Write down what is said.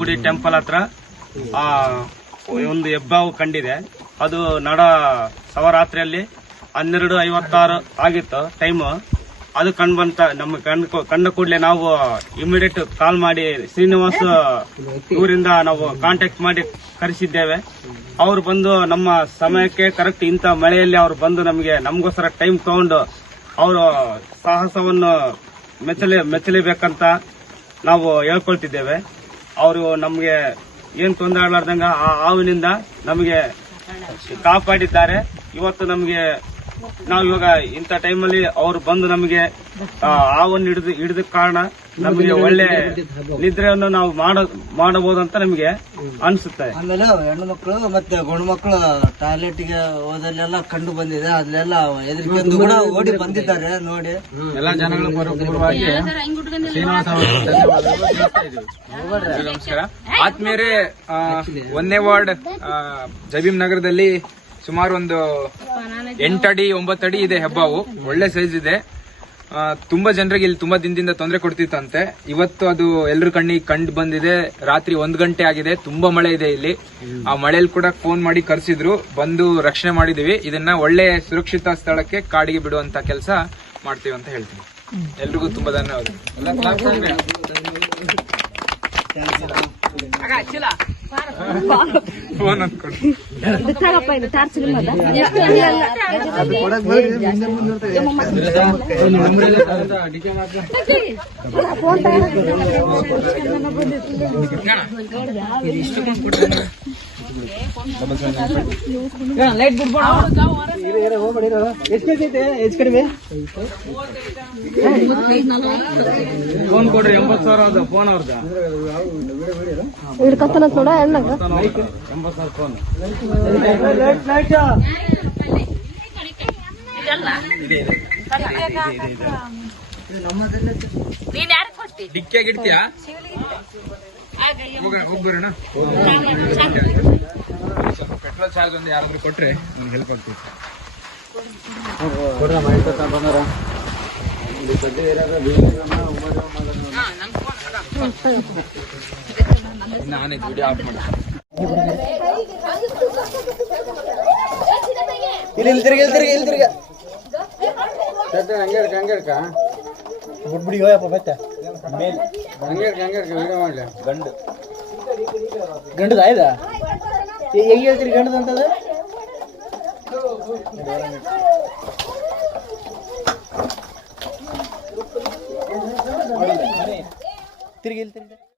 ಗುಡಿ ಟೆಂಪಲ್ ಹತ್ರ ಒಂದು ಹೆಬ್ಬಾವು ಕಂಡಿದೆ. ಅದು ಸವರಾತ್ರಿಯಲ್ಲಿ 12:56 ಆಗಿತ್ತು ಟೈಮು. ಅದು ಕಂಡು ಬಂತ. ನಮ್ಮ ಕಂಡ ಕೂಡಲೇ ನಾವು ಇಮಿಡಿಯೇಟ್ ಕಾಲ್ ಮಾಡಿ ಶ್ರೀನಿವಾಸ್ ಊರಿಂದ ನಾವು ಕಾಂಟ್ಯಾಕ್ಟ್ ಮಾಡಿ ಕರೆಸಿದ್ದೇವೆ. ಅವ್ರು ಬಂದು ನಮ್ಮ ಸಮಯಕ್ಕೆ ಕರೆಕ್ಟ್ ಇಂಥ ಮಳೆಯಲ್ಲಿ ಅವ್ರು ಬಂದು ನಮಗೋಸ್ಕರ ಟೈಮ್ ತಗೊಂಡು ಅವರು ಸಾಹಸವನ್ನು ಮೆಚ್ಚಲೇಬೇಕಂತ ನಾವು ಹೇಳ್ಕೊಳ್ತಿದ್ದೇವೆ. ಅವರು ನಮಗೆ ಏನ್ ತೊಂದರೆ ಆಗಲಾರ್ದಂಗ ಆ ಹಾವಿನಿಂದ ನಮಗೆ ಕಾಪಾಡಿದ್ದಾರೆ. ಇವತ್ತು ನಮಗೆ ನಾವು ಇವಾಗ ಇಂಥ ಟೈಮಲ್ಲಿ ಅವರು ಬಂದು ನಮಗೆ ಹಾವನ್ನು ಹಿಡಿದ ಕಾರಣ ನಮಗೆ ಒಳ್ಳೆ ನಿದ್ರೆಯನ್ನು ನಾವು ಮಾಡಬಹುದು ಅಂತ ನಮಗೆ ಅನ್ಸುತ್ತೆ. ಆಮೇಲೆ ಹೆಣ್ಣು ಮಕ್ಕಳು ಮತ್ತೆ ಗಂಡು ಮಕ್ಕಳು ಟಾಯ್ಲೆಟ್ ಗೆ ಹೋದಲ್ಲೆಲ್ಲ ಕಂಡು ಬಂದಿದೆ. ಅಲ್ಲೆಲ್ಲ ಎದುರಿಕೊಂಡು ಕೂಡ ಓಡಿ ಬಂದಿದ್ದಾರೆ. ನೋಡಿ ಎಲ್ಲಾ ಜನಗಳು ನಮಸ್ಕಾರ. ಆತ್ಮೀಯರೇ, 1ನೇ ವಾರ್ಡ್ ಜಬೀಮ್ ನಗರದಲ್ಲಿ ಸುಮಾರು ಒಂದು 8 ಅಡಿ 9 ಅಡಿ ಇದೆ ಹೆಬ್ಬಾವು. ಒಳ್ಳೆ ಸೈಜ್ ಇದೆ. ತುಂಬಾ ಜನರಿಗೆ ಇಲ್ಲಿ ತುಂಬಾ ದಿನದಿಂದ ತೊಂದರೆ ಕೊಡ್ತಿತ್ತಂತೆ. ಇವತ್ತು ಅದು ಎಲ್ಲರ ಕಣ್ಣಿಗೆ ಕಂಡು ಬಂದಿದೆ. ರಾತ್ರಿ 1 ಗಂಟೆ ಆಗಿದೆ. ತುಂಬಾ ಮಳೆ ಇದೆ ಇಲ್ಲಿ. ಆ ಮಳೆಯಲ್ಲಿ ಕೂಡ ಫೋನ್ ಮಾಡಿ ಕರೆಸಿದ್ರು, ಬಂದು ರಕ್ಷಣೆ ಮಾಡಿದೀವಿ. ಇದನ್ನ ಒಳ್ಳೆ ಸುರಕ್ಷಿತ ಸ್ಥಳಕ್ಕೆ ಕಾಡಿಗೆ ಬಿಡುವಂತ ಕೆಲಸ ಮಾಡ್ತೀವಿ ಅಂತ ಹೇಳ್ತೀವಿ. ಎಲ್ರಿಗೂ ತುಂಬಾ ಧನ್ಯವಾದ. ಫೋನ್ ಅಂದ್ಕೊಂಡು ಲೈಟ್ ಕಡಿಮೆ ಫೋನ್ ಕೊಡ್ರಿ. 80,000 ಅದ ಫೋನ್ ಅವ್ರದ. ಹಿಡ್ಕತ್ತನ ನೋಡ ಹೆಣ್ಣಾಗ 80,000 ಫೋನ್. ಡಿಕ್ಕಿಯಾಗಿ ಇಡ್ತೀಯಾ? ಹೋಗ್ಬರೋಣ. ಸ್ವಲ್ಪ ಪೆಟ್ರೋಲ್ ಚಾರ್ಜ್ ಒಂದು ಯಾರಾದ್ರೂ ಕೊಟ್ರೆ ನನ್ಗೆ ಹೆಲ್ಪ್ ಆಗ್ತಿತ್ತು. ನಾನೇ ವಿಡಿಯೋ ಆಫ್ ಮಾಡಿ ಇಲ್ಲಿ ತಿರ್ಗ ಬಿಡ್ಬಿಡಿ ಹೋಯಪ್ಪ ಮತ್ತೆ ವಿಡಿಯೋ ಮಾಡ್ಲಿ. ಗಂಡದ ಆಯ್ದ ಹೆಂಗ್ ಹೇಳ್ತೀರಿ ಗಂಡದ ಅಂತದ ತಿರ್ಗಿ